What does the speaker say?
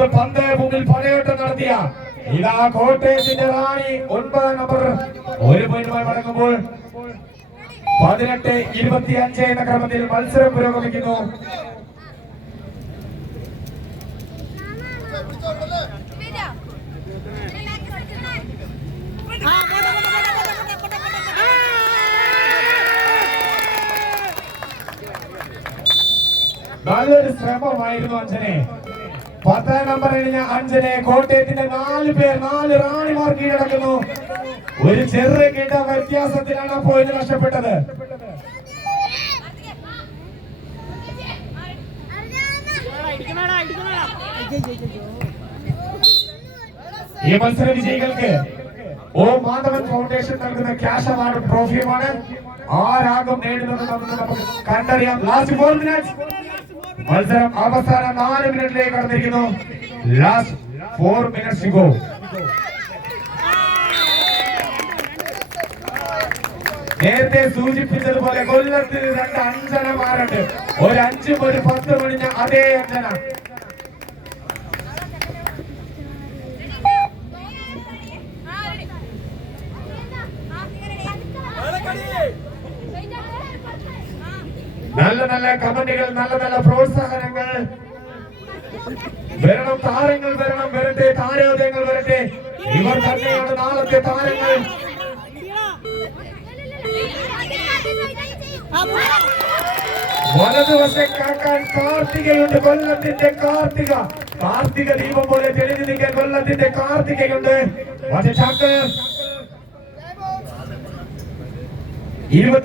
അടുത്ത പന്ത് മുന്നിൽ പടയോട്ടം നടത്തിയ ഇതാ കോട്ടയത്തിന്റെ റാണി ഒൻപതാം നമ്പർ. ഒരു പോയിന്റുമായി മടങ്ങുമ്പോൾ പതിനെട്ട് ഇരുപത്തി അഞ്ച് എന്ന ക്രമത്തിൽ മത്സരം പുരോഗമിക്കുന്നു. നല്ലൊരു ശ്രമമായിരുന്നു അഞ്ജനെ. പത്താം നമ്പർ കഴിഞ്ഞ അഞ്ചന് കോട്ടയത്തിന്റെ നാല് പേർ നാല് റാണിമാർ കീഴടക്കുന്നു. ഒരു ചെറിയ കിട വ്യത്യാസത്തിലാണ് പോയിന്റ് നഷ്ടപ്പെട്ടത്. ഈ മത്സര വിജയികൾക്ക് ഓ മാധവൻ ഫൗണ്ടേഷൻ നൽകുന്ന ക്യാഷ് അവാർഡ് ട്രോഫിയുമാണ് ആരാകും നേടുന്നത് നമുക്ക് കണ്ടറിയാം. ലാസ്റ്റ് ഫോർ മിനിറ്റ്സ് മത്സരം അവസാന നാല് മിനിറ്റിലേക്ക് കടന്നിരിക്കുന്നു ലാസ്റ്റ് ഫോർ മിനിറ്റ്സ് ഗോ നേരത്തെ സൂചിപ്പിച്ചതുപോലെ കൊല്ലത്തിൽ രണ്ട് അഞ്ചനമാരുണ്ട് ഒരു അഞ്ചും ഒരു പത്ത് മണിഞ്ഞ അതേ അഞ്ജന നല്ല നല്ല കമന്റുകൾ നല്ല നല്ല പ്രോത്സാഹനങ്ങൾ. വരണം താരങ്ങൾ വരണം വരട്ടെ താരോദയങ്ങൾ വരട്ടെ. ഇവർ തന്നെയാണ് നാളത്തെ താരങ്ങൾ. വലതുവശം കാക്കാൻ കാർത്തികയുണ്ട് കൊല്ലത്തിന്റെ കാർത്തിക. കാർത്തിക ദീപം പോലെ തെളിഞ്ഞു നിൽക്കാൻ കൊല്ലത്തിന്റെ കാർത്തികയുണ്ട്. പക്ഷേ ഇരുപത്തി